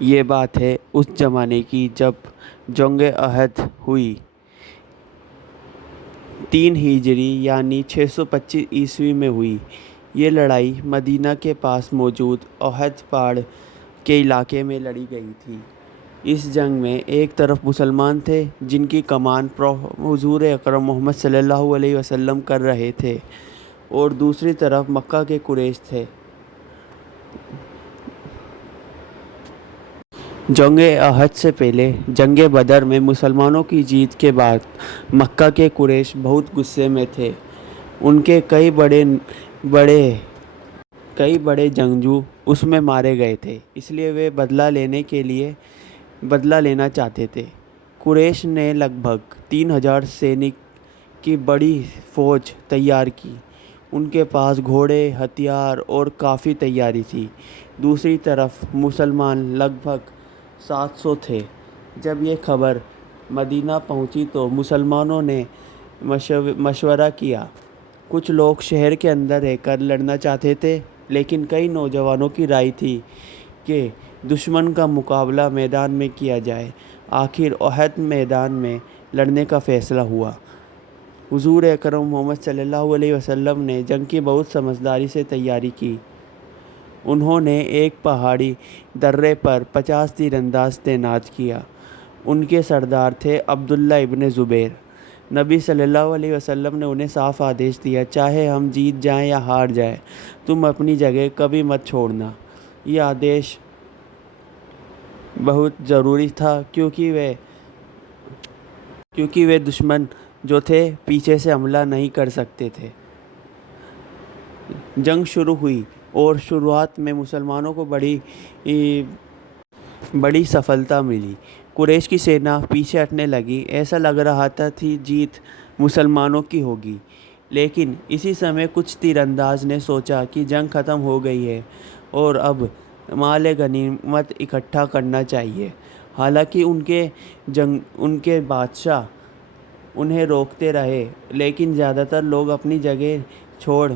یہ بات ہے اس زمانے کی جب جنگ عہد ہوئی 3 ہجری یعنی 625 عیسوی میں ہوئی۔ یہ لڑائی مدینہ کے پاس موجود احد پہاڑ کے علاقے میں لڑی گئی تھی۔ اس جنگ میں ایک طرف مسلمان تھے جن کی کمان حضور اکرم محمد صلی اللہ علیہ وسلم کر رہے تھے، اور دوسری طرف مکہ کے قریش تھے۔ جنگ عہد سے پہلے جنگ بدر میں مسلمانوں کی جیت کے بعد مکہ کے قریش بہت غصے میں تھے۔ ان کے کئی بڑے جنگجو اس میں مارے گئے تھے، اس لیے وہ بدلہ لینا چاہتے تھے۔ قریش نے لگ بھگ 3000 سینک کی بڑی فوج تیار کی۔ ان کے پاس گھوڑے، ہتھیار اور کافی تیاری تھی۔ دوسری طرف مسلمان لگ بھگ 700 تھے۔ جب یہ خبر مدینہ پہنچی تو مسلمانوں نے مشورہ کیا۔ کچھ لوگ شہر کے اندر رہ کر لڑنا چاہتے تھے، لیکن کئی نوجوانوں کی رائے تھی کہ دشمن کا مقابلہ میدان میں کیا جائے۔ آخر احد میدان میں لڑنے کا فیصلہ ہوا۔ حضور اکرم محمد صلی اللہ علیہ وسلم نے جنگ کی بہت سمجھداری سے تیاری کی۔ انہوں نے ایک پہاڑی درے پر 50 تیر انداز تعینات کیا۔ ان کے سردار تھے عبداللہ ابن زبیر۔ نبی صلی اللہ علیہ وسلم نے انہیں صاف آدیش دیا، چاہے ہم جیت جائیں یا ہار جائیں، تم اپنی جگہ کبھی مت چھوڑنا۔ یہ آدیش بہت ضروری تھا کیونکہ وہ دشمن جو تھے پیچھے سے حملہ نہیں کر سکتے تھے۔ جنگ شروع ہوئی اور شروعات میں مسلمانوں کو بڑی سفلتا ملی۔ قریش کی سینا پیچھے ہٹنے لگی۔ ایسا لگ رہا تھا کہ جیت مسلمانوں کی ہوگی، لیکن اسی سمے کچھ تیر انداز نے سوچا کہ جنگ ختم ہو گئی ہے اور اب مال غنیمت اکٹھا کرنا چاہیے۔ حالانکہ ان کے بادشاہ انہیں روکتے رہے، لیکن زیادہ تر لوگ اپنی جگہ چھوڑ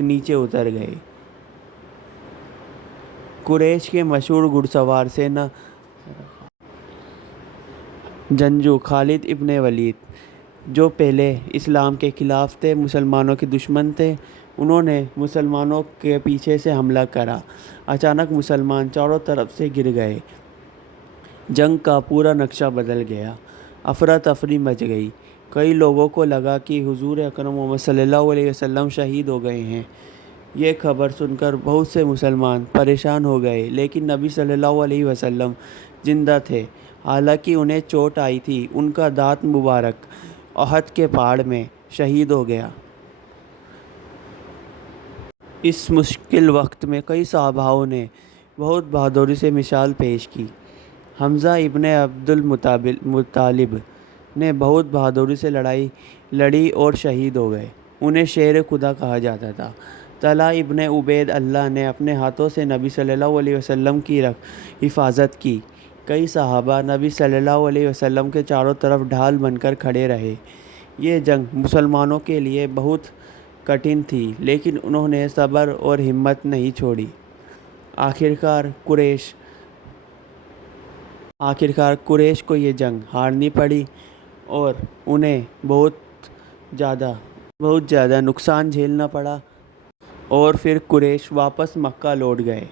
نیچے اتر گئے۔ قریش کے مشہور گھڑ سوار جنگجو خالد ابن ولید، جو پہلے اسلام کے خلاف تھے، مسلمانوں کے دشمن تھے، انہوں نے مسلمانوں کے پیچھے سے حملہ کرا۔ اچانک مسلمان چاروں طرف سے گر گئے۔ جنگ کا پورا نقشہ بدل گیا۔ افراتفری مچ گئی۔ کئی لوگوں کو لگا کہ حضور اکرم محمد صلی اللہ علیہ وسلم شہید ہو گئے ہیں۔ یہ خبر سن کر بہت سے مسلمان پریشان ہو گئے، لیکن نبی صلی اللہ علیہ وسلم زندہ تھے۔ حالانکہ انہیں چوٹ آئی تھی، ان کا دانت مبارک احد کے پہاڑ میں شہید ہو گیا۔ اس مشکل وقت میں کئی صحابہ نے بہت بہادری سے مثال پیش کی۔ حمزہ ابن عبد المطلب نے بہت بہادری سے لڑائی لڑی اور شہید ہو گئے۔ انہیں شیر خدا کہا جاتا تھا۔ طلحہ ابن عبید اللہ نے اپنے ہاتھوں سے نبی صلی اللہ علیہ وسلم کی حفاظت کی۔ کئی صحابہ نبی صلی اللہ علیہ وسلم کے چاروں طرف ڈھال بن کر کھڑے رہے۔ یہ جنگ مسلمانوں کے لیے بہت کٹھن تھی، لیکن انہوں نے صبر اور ہمت نہیں چھوڑی۔ آخرکار قریش کو یہ جنگ ہارنی پڑی اور انہیں بہت زیادہ نقصان جھیلنا پڑا، اور پھر قریش واپس مکہ لوٹ گئے۔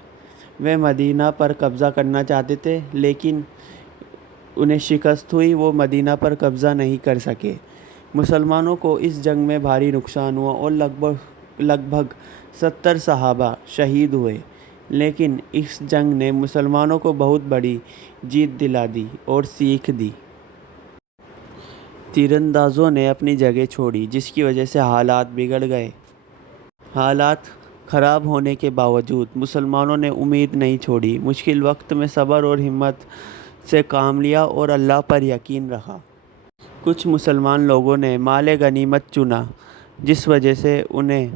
وہ مدینہ پر قبضہ کرنا چاہتے تھے، لیکن انہیں شکست ہوئی، وہ مدینہ پر قبضہ نہیں کر سکے۔ مسلمانوں کو اس جنگ میں بھاری نقصان ہوا اور لگ بھگ 70 صحابہ شہید ہوئے، لیکن اس جنگ نے مسلمانوں کو بہت بڑی جیت دلا دی اور سیکھ دی۔ تیر اندازوں نے اپنی جگہ چھوڑی، جس کی وجہ سے حالات بگڑ گئے۔ حالات خراب ہونے کے باوجود مسلمانوں نے امید نہیں چھوڑی۔ مشکل وقت میں صبر اور ہمت سے کام لیا اور اللہ پر یقین رکھا۔ کچھ مسلمان لوگوں نے مال غنیمت چنا، جس وجہ سے انہیں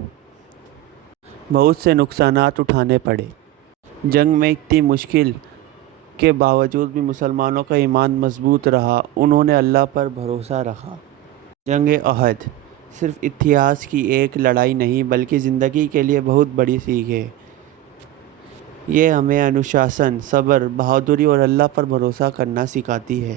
بہت سے نقصانات اٹھانے پڑے۔ جنگ میں اتنی مشکل کے باوجود بھی مسلمانوں کا ایمان مضبوط رہا، انہوں نے اللہ پر بھروسہ رکھا۔ جنگ عہد صرف اتہاس کی ایک لڑائی نہیں بلکہ زندگی کے لیے بہت بڑی سیکھ ہے۔ یہ ہمیں انوشاسن، صبر، بہادری اور اللہ پر بھروسہ کرنا سکھاتی ہے۔